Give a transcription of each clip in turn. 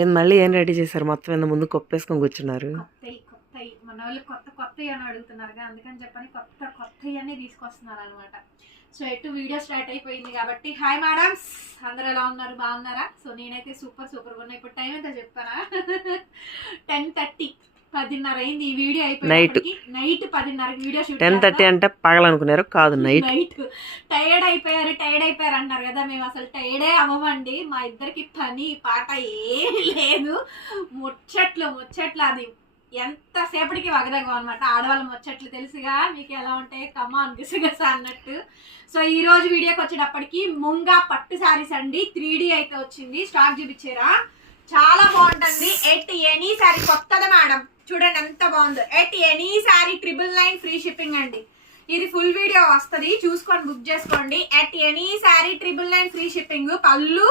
ఏం మళ్ళీ ఏం రెడీ చేశారు? మొత్తం ఎంత ముందు కొప్పేసుకొని కూర్చున్నారు. కొత్తవి మన వాళ్ళు కొత్తవి అని అడుగుతున్నారు, అందుకని చెప్పని కొత్తవి అన్ని తీసుకొస్తున్నారు అనమాట. సో ఎటు వీడియో స్టార్ట్ అయిపోయింది కాబట్టి హాయ్ మేడమ్స్, అందరు ఎలా ఉన్నారు? బాగున్నారా? సో నేనైతే సూపర్గా ఉన్నా. ఇప్పుడు టైం ఎంత చెప్పానా? 10:30 10:30 అయింది. ఈ వీడియో అయిపోయింది నైట్ 10:30 వీడియో షూట్. 10:30 అంటే పగలనుకున్నారు కాదు, నైట్. టైర్డ్ అయిపోయారు అంటారు కదా, మేము అసలు టైర్డే అవ్వమండి. మా ఇద్దరికి పని పాట ఏం లేదు, ముచ్చట్లు అది ఎంతసేపటికి వగదగం అనమాట. ఆడవాళ్ళ ముచ్చట్లు తెలుసుగా మీకు ఎలా ఉంటాయి, కమాన్ గుసగస అన్నట్టు. సో ఈ రోజు వీడియోకి వచ్చేటప్పటికి ముంగా పట్టు శారీస్ అండి. 3D అయితే వచ్చింది, స్టాక్ చూపించారా? చాలా బాగుంటుంది. ఎట్ ఎనీ శారీ కొత్తదా మేడం, చూడండి ఎంత బాగుందో. At any sari 999 free shipping అండి. ఇది ఫుల్ వీడియో వస్తుంది, చూసుకొని బుక్ చేసుకోండి. At any sari 999 free shipping. పళ్ళు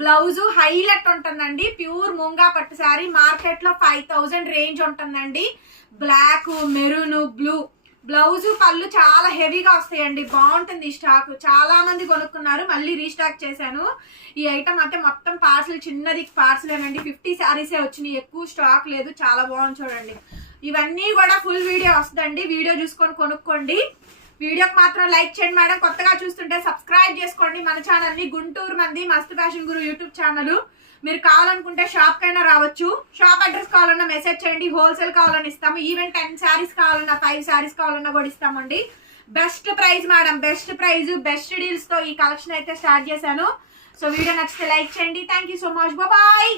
బ్లౌజ్ హైలైట్ ఉంటుందండి. ప్యూర్ ముంగా పట్టు శారీ. మార్కెట్ లో 5000 రేంజ్ ఉంటుందండి. Black, maroon, blue. బ్లౌజ్ పళ్ళు చాలా హెవీగా వస్తాయండి. బాగుంటుంది స్టాక్. చాలా మంది కొనుక్కున్నారు, మళ్ళీ రీస్టాక్ చేశాను. ఈ ఐటమ్ అయితే మొత్తం పార్సల్, చిన్నది పార్సలేనండి. 50 శారీసే వచ్చినాయి, ఎక్కువ స్టాక్ లేదు. చాలా బాగుంది చూడండి. ఇవన్నీ కూడా ఫుల్ వీడియో వస్తుందండి, వీడియో చూసుకొని కొనుక్కోండి. వీడియోకి మాత్రం లైక్ చేయండి మేడం. కొత్తగా చూస్తుంటే సబ్స్క్రైబ్ చేసుకోండి మన ఛానల్ ని. గుంటూరు మంది మస్తు ఫ్యాషన్ గురు యూట్యూబ్ ఛానల్. మీరు కావాలనుకుంటే షాప్ కైనా రావచ్చు. షాప్ అడ్రస్ కావాలన్నా మెసేజ్ చేయండి. హోల్సేల్ కావాలన్నా ఇస్తాము. ఈవెన్ 10 శారీస్ కావాలన్నా, 5 శారీస్ కావాలన్నా కూడా ఇస్తామండి. Best price madam, best price, best deals తో ఈ కలెక్షన్ అయితే స్టార్ట్ చేశాను. సో వీడియో నచ్చితే లైక్ చేయండి. Thank you so much. Bye.